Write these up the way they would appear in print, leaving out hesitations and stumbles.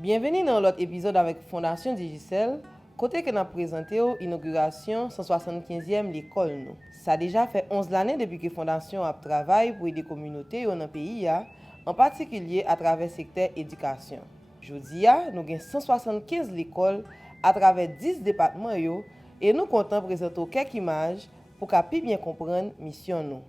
Bienvenue dans l'autre épisode avec Fondation Digicel, côté que nous avons présenté l'inauguration 175e l'école. Ça a déjà fait 11 années depuis que Fondation a travaillé pour aider les communautés dans le pays, en particulier à travers le secteur éducation. Aujourd'hui, nous avons 175 l'écoles à travers 10 départements et nous comptons présenter quelques images pour qu'on bien comprendre la mission.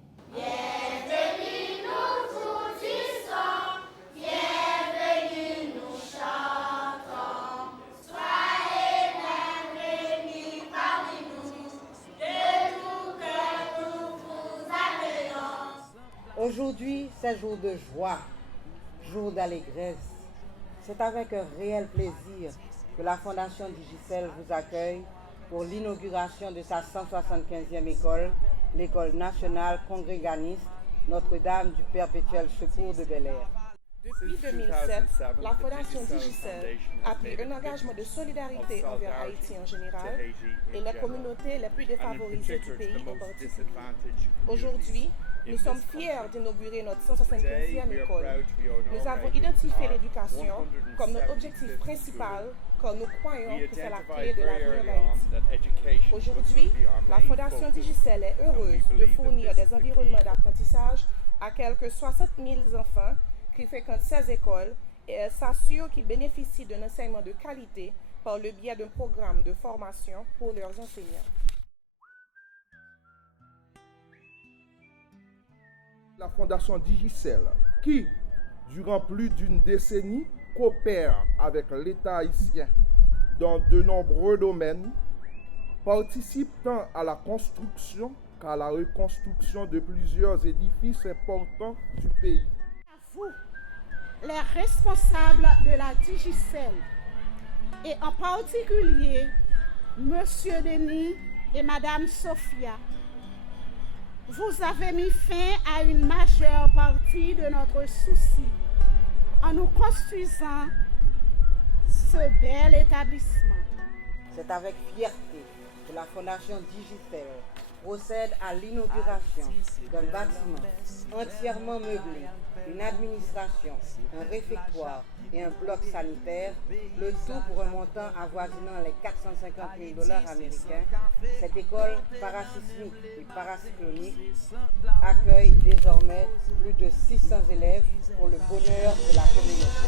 Aujourd'hui, c'est jour de joie, jour d'allégresse. C'est avec un réel plaisir que la Fondation Digicel vous accueille pour l'inauguration de sa 175e école, l'école nationale congréganiste Notre-Dame du Perpétuel Secours de Bel-Air. Depuis 2007, la Fondation Digicel a pris un engagement de solidarité envers Haïti en général et les communautés les plus défavorisées du pays en particulier. Aujourd'hui, nous sommes fiers d'inaugurer notre 175e école. Nous avons identifié l'éducation comme notre objectif principal car nous croyons que c'est la clé de l'avenir d'Haïti. Aujourd'hui, la Fondation Digicel est heureuse de fournir des environnements d'apprentissage à quelques 60 000 enfants qui fréquentent 16 écoles et elle s'assure qu'ils bénéficient d'un enseignement de qualité par le biais d'un programme de formation pour leurs enseignants. La Fondation Digicel, qui, durant plus d'une décennie, coopère avec l'État haïtien dans de nombreux domaines, participe tant à la construction qu'à la reconstruction de plusieurs édifices importants du pays. Vous, les responsables de la Digicel, et en particulier Monsieur Denis et Madame Sophia, vous avez mis fin à une majeure partie de notre souci en nous construisant ce bel établissement. C'est avec fierté que la Fondation Digicel procède à l'inauguration d'un bâtiment entièrement meublé, une administration, un réfectoire et un bloc sanitaire, le tout pour un montant avoisinant les 450 000 $ américains. Cette école parasismique et paracyclonique accueille désormais plus de 600 élèves pour le bonheur de la communauté.